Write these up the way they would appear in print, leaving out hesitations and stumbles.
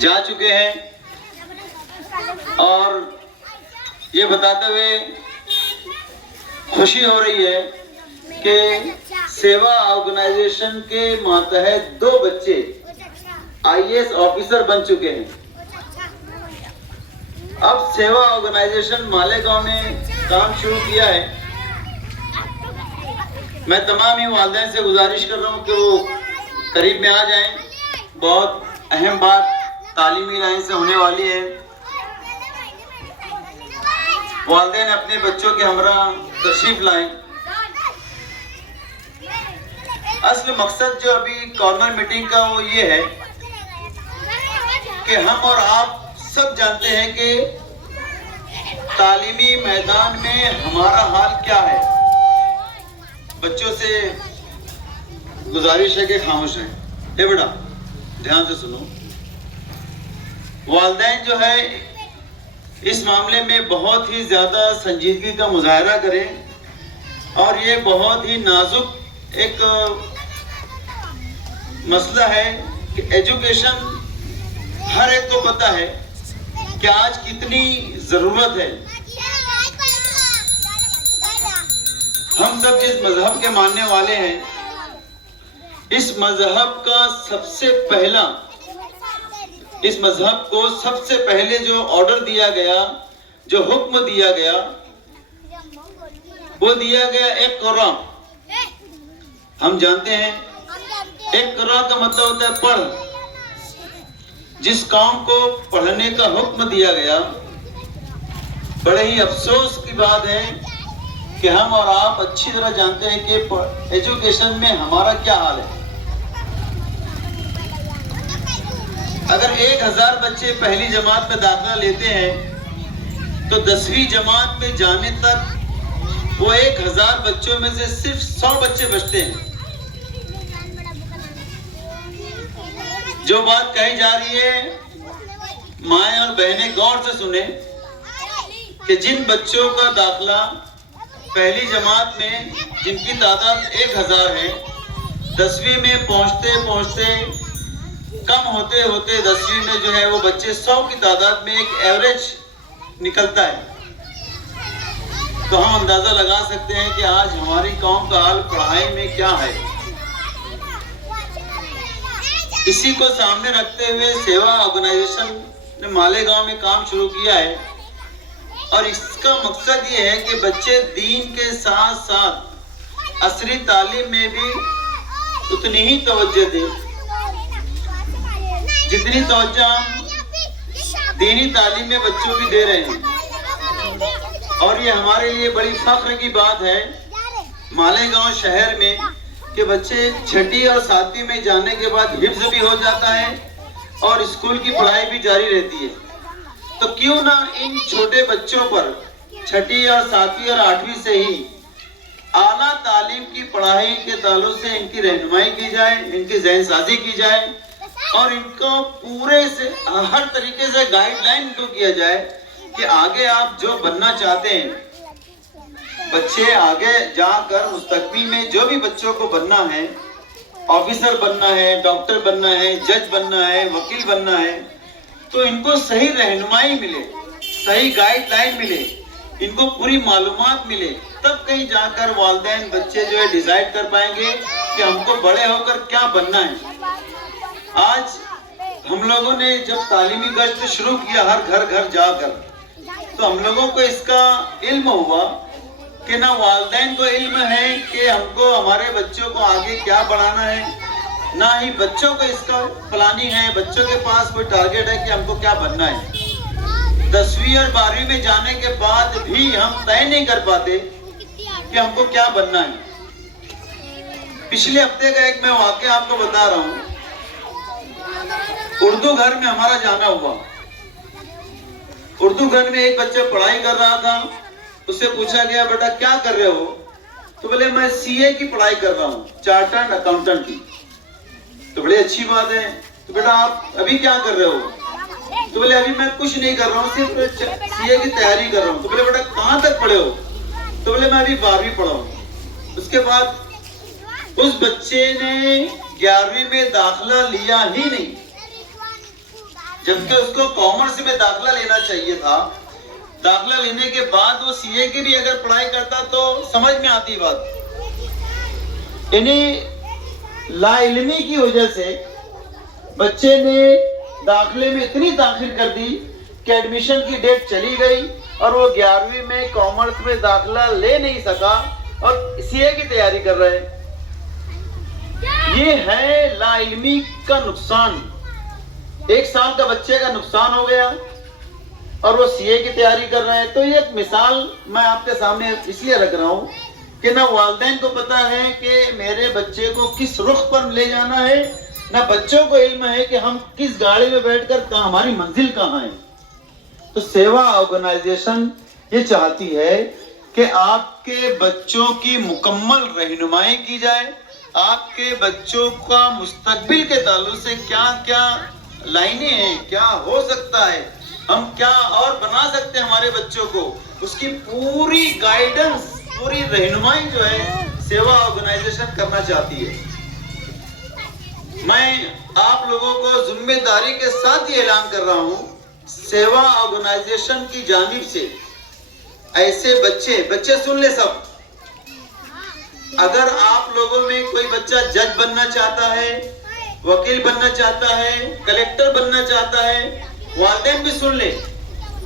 جا چکے ہیں اور یہ بتاتے ہوئے خوشی ہو رہی ہے کہ سیوا آرگنائزیشن کے ماتحت 2 بچے IAS آفیسر بن چکے ہیں۔ اب سیوا آرگنائزیشن مالیگاؤں نے کام شروع کیا ہے۔ میں تمام ہی والدین سے گزارش کر رہا ہوں کہ وہ قریب میں آ جائیں۔ بہت اہم بات تعلیمی لائن سے ہونے والی ہے۔ والدین اپنے بچوں کے ہمراہ تشریف لائیں۔ اصل مقصد جو ابھی کارنر میٹنگ کا وہ یہ ہے کہ ہم اور آپ سب جانتے ہیں کہ تعلیمی میدان میں ہمارا حال کیا ہے۔ بچوں سے گزارش ہے کہ خاموش رہیں۔ اے بیٹا دھیان سے سنو۔ والدین جو ہے اس معاملے میں بہت ہی زیادہ سنجیدگی کا مظاہرہ کریں اور یہ بہت ہی نازک ایک مسئلہ ہے کہ ایجوکیشن ہر ایک کو پتہ ہے کہ آج کتنی ضرورت ہے۔ ہم سب جس مذہب کے ماننے والے ہیں، اس مذہب کا اس مذہب کو سب سے پہلے جو آرڈر دیا گیا، جو حکم دیا گیا، وہ دیا گیا اقرا۔ ہم جانتے ہیں اقرا کا مطلب ہوتا ہے پڑھ۔ جس قوم کو پڑھنے کا حکم دیا گیا، بڑے ہی افسوس کی بات ہے کہ ہم اور آپ اچھی طرح جانتے ہیں کہ ایجوکیشن میں ہمارا کیا حال ہے۔ اگر 1000 بچے پہلی جماعت میں داخلہ لیتے ہیں تو 10ویں جماعت میں جانے تک وہ 1000 بچوں میں سے صرف 100 بچے بچتے ہیں۔ جو بات کہی جا رہی ہے مائیں اور بہنیں غور سے سنیں کہ جن بچوں کا داخلہ پہلی جماعت میں جن کی تعداد 1000 ہے، 10ویں میں پہنچتے کم ہوتے 10ویں میں جو ہے وہ بچے 100 کی تعداد میں ایک ایوریج نکلتا ہے۔ تو ہم اندازہ لگا سکتے ہیں کہ آج ہماری قوم کا حال پڑھائی میں کیا ہے۔ اسی کو سامنے رکھتے ہوئے سیوا آرگنائزیشن نے مالیگاؤں میں کام شروع کیا ہے اور اس کا مقصد یہ ہے کہ بچے دین کے ساتھ ساتھ عصری تعلیم میں بھی اتنی ہی توجہ دیں جتنی توجہ ہم دینی تعلیم میں بچوں کی دے رہے ہیں۔ اور یہ ہمارے لیے بڑی فخر کی بات ہے مالیگاؤں شہر میں کہ بچے 6 اور 7 میں جانے کے بعد حفظ بھی ہو جاتا ہے اور اسکول کی پڑھائی بھی جاری رہتی ہے۔ تو کیوں نہ ان چھوٹے بچوں پر 6 اور 7 اور 8ویں سے ہی اعلیٰ تعلیم کی پڑھائی کے تعلق سے ان کی رہنمائی کی جائے، ان کی ذہن سازی کی جائے اور ان کو پورے سے ہر طریقے سے گائیڈ لائن کو کیا جائے کہ آگے آپ جو بننا چاہتے ہیں، بچے آگے جا کر مستقبل میں جو بھی بچوں کو بننا ہے، آفیسر بننا ہے، ڈاکٹر بننا ہے، جج بننا ہے، وکیل بننا ہے، تو ان کو صحیح رہنمائی ملے، صحیح گائیڈ لائن ملے، ان کو پوری معلومات ملے، تب کہیں جا کر والدین بچے جو ہے ڈیسائیڈ کر پائیں گے کہ ہم کو بڑے ہو کر کیا بننا ہے۔ آج ہم لوگوں نے جب تعلیمی گشت شروع کیا ہر گھر جا کر، تو ہم لوگوں کو اس کا علم ہوا کہ نہ والدین کو علم ہے کہ ہم کو ہمارے بچوں کو آگے کیا بڑھانا ہے، نہ ہی بچوں کو اس کا پلاننگ ہے، بچوں کے پاس کوئی ٹارگیٹ ہے کہ ہم کو کیا بننا ہے۔ 10ویں اور 12ویں میں جانے کے بعد بھی ہم طے نہیں کر پاتے کہ ہم کو کیا بننا ہے۔ پچھلے ہفتے کا ایک میں واقعہ آپ کو بتا رہا ہوں۔ اردو گھر میں ہمارا جانا ہوا۔ اردو گھر میں ایک بچہ پڑھائی کر رہا تھا، اس سے پوچھا گیا بیٹا کیا کر رہے ہو؟ تو بولے میں CA کی پڑھائی کر رہا ہوں، چارٹرڈ اکاؤنٹنٹ کی۔ تو بڑی اچھی بات ہے، تو بیٹا آپ ابھی کیا کر رہے ہو؟ تو بولے ابھی میں کچھ نہیں کر رہا ہوں، صرف CA کی تیاری کر رہا ہوں۔ تو بولے بیٹا کہاں تک پڑھے ہو؟ تو بولے میں ابھی 12ویں پڑھا ہوں۔ اس کے بعد اس بچے نے 11ویں میں داخلہ لیا ہی نہیں، جبکہ اس کو کامرس میں داخلہ لینا چاہیے تھا. داخلہ لینے کے بعد وہ سی اے کی بھی اگر پڑھائی کرتا تو سمجھ میں آتی بات. انہیں لا علمی کی وجہ سے بچے نے داخلے میں اتنی تاخیر کر دی کہ ایڈمیشن کی ڈیٹ چلی گئی اور وہ 11ویں میں کامرس میں داخلہ لے نہیں سکا اور سی اے کی تیاری کر رہے. یہ ہے لا علمی کا نقصان. 1 سال کا بچے کا نقصان ہو گیا اور وہ سی اے کی تیاری کر رہے ہیں. تو یہ ایک مثال میں آپ کے سامنے اس لیے رکھ رہا ہوں کہ نہ والدین کو پتا ہے کہ میرے بچے کو کس رخ پر لے جانا ہے، نہ بچوں کو علم ہے کہ ہم کس گاڑی میں بیٹھ کر ہماری منزل کہاں ہے. تو سیوا آرگنائزیشن یہ چاہتی ہے کہ آپ کے بچوں کی مکمل رہنمائی کی جائے. آپ کے بچوں کا مستقبل کے تعلق سے کیا کیا لائنیں ہیں، کیا ہو سکتا ہے، ہم کیا اور بنا سکتے ہیں ہمارے بچوں کو، اس کی پوری گائیڈنس، پوری رہنمائی جو ہے سیوا آرگنائزیشن کرنا چاہتی ہے. میں آپ لوگوں کو ذمہ داری کے ساتھ یہ اعلان کر رہا ہوں، سیوا آرگنائزیشن کی جانب سے ایسے بچے سن لے سب. اگر آپ لوگوں میں کوئی بچہ جج بننا چاہتا ہے، وکیل بننا چاہتا ہے، کلیکٹر بننا چاہتا ہے، والدین بھی سن لے.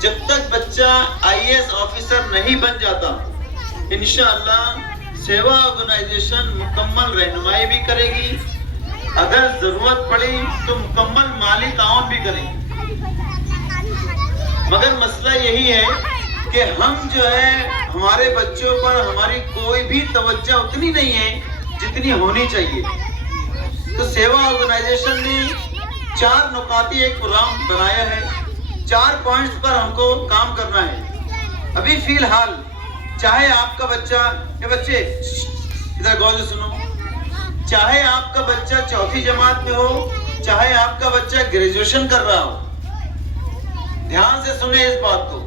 جب تک بچہ IAS آفیسر نہیں بن جاتا انشاءاللہ سیوا آرگنائزیشن مکمل رہنمائی بھی کرے گی، اگر ضرورت پڑی تو مکمل مالی تعاون بھی کرے گی. مگر مسئلہ یہی ہے کہ ہم جو ہے ہمارے بچوں پر ہماری کوئی بھی توجہ اتنی نہیں ہے جتنی ہونی چاہیے. تو سیوا آرگنائزیشن نے 4 نکاتی ایک پروگرام بنایا ہے. 4 پوائنٹس پر ہم کو کام کرنا ہے. ابھی فی الحال چاہے آپ کا بچہ، یہ بچے ادھر غور سے سنو، چاہے آپ کا بچہ 4تھی جماعت میں ہو، چاہے آپ کا بچہ گریجویشن کر رہا ہو، دھیان سے سنیں اس بات کو،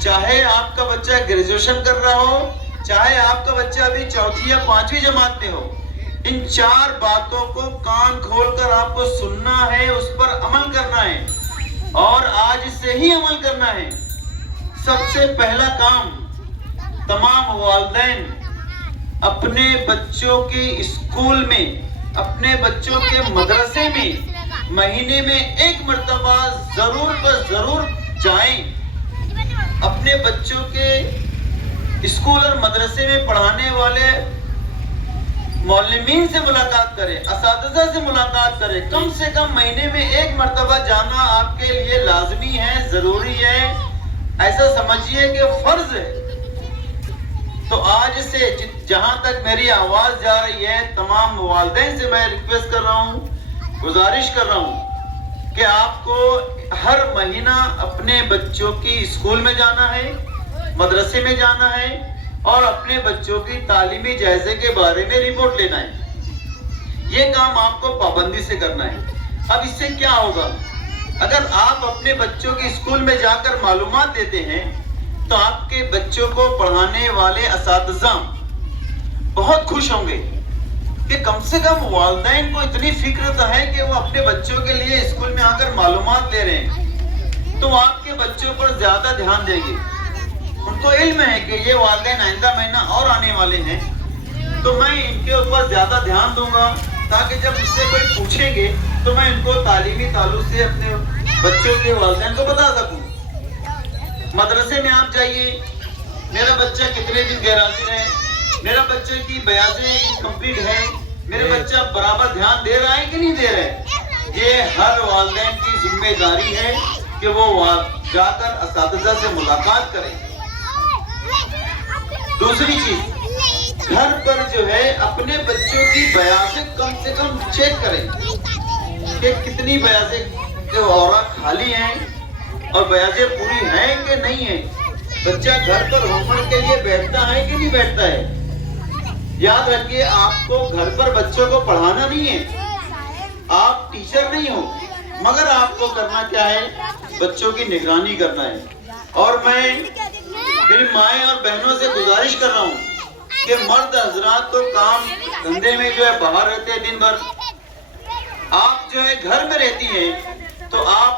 چاہے آپ کا بچہ گریجویشن کر رہا ہو، چاہے آپ کا بچہ ابھی 4تھی یا 5ویں جماعت میں ہو، ان 4 باتوں کو کان کھول کر آپ کو سننا ہے، اس پر عمل کرنا ہے اور آج سے ہی عمل کرنا ہے. سب سے پہلا کام، تمام والدین اپنے بچوں کے اسکول میں، اپنے بچوں کے مدرسے میں مہینے میں 1 مرتبہ ضرور پر ضرور جائیں. اپنے بچوں کے اسکول اور مدرسے میں پڑھانے والے معلمین سے ملاقات کریں، اساتذہ سے ملاقات کریں. کم سے کم مہینے میں 1 مرتبہ جانا آپ کے لیے لازمی ہے، ضروری ہے، ایسا سمجھیے کہ فرض ہے. تو آج سے جہاں تک میری آواز جا رہی ہے، تمام والدین سے میں ریکویسٹ کر رہا ہوں، گزارش کر رہا ہوں کہ آپ کو ہر مہینہ اپنے بچوں کی اسکول میں جانا ہے، مدرسے میں جانا ہے اور اپنے بچوں کی تعلیمی جائزے کے بارے میں رپورٹ لینا ہے. یہ کام آپ کو پابندی سے کرنا ہے. اب اس سے کیا ہوگا؟ اگر آپ اپنے بچوں کی اسکول میں جا کر معلومات دیتے ہیں تو آپ کے بچوں کو پڑھانے والے اساتذہ بہت خوش ہوں گے کہ کم سے کم والدین کو اتنی فکر تو ہے کہ وہ اپنے بچوں کے لیے اسکول میں آ کر معلومات دے رہے ہیں، تو آپ کے بچوں پر زیادہ دھیان دیں گے. ان کو علم ہے کہ یہ والدین آئندہ مہینہ اور آنے والے ہیں، تو میں ان کے اوپر زیادہ دھیان دوں گا تاکہ جب اس سے کوئی پوچھیں گے تو میں ان کو تعلیمی تعلق سے اپنے بچوں کے والدین کو بتا سکوں. مدرسے میں آپ جائیے، میرا بچہ کتنے دن غیر حاضر ہے، میرا بچے کی بیاضیں کمپلیٹ ہے، میرا بچہ برابر دھیان دے رہا ہے کہ نہیں دے رہا ہے. یہ ہر والدین کی ذمہ داری ہے کہ وہ جا کر اساتذہ سے ملاقات کریں. دوسری چیز، گھر پر جو ہے اپنے بچوں کی بیاضیں کم سے کم چیک کریں کہ کتنی بیاضیں کے اوراق خالی ہیں اور بیاضیں پوری ہیں کہ نہیں ہیں. بچہ گھر پر ہوم ورک کے لیے بیٹھتا ہے کہ نہیں بیٹھتا ہے. یاد رکھیے، آپ کو گھر پر بچوں کو پڑھانا نہیں ہے، آپ ٹیچر نہیں ہو، مگر آپ کو کرنا کیا ہے؟ بچوں کی نگرانی کرنا ہے. اور میں میری مائیں اور بہنوں سے گزارش کر رہا ہوں کہ مرد حضرات تو کام دھندے میں جو ہے باہر رہتے ہیں دن بھر، آپ جو ہے گھر میں رہتی ہیں تو آپ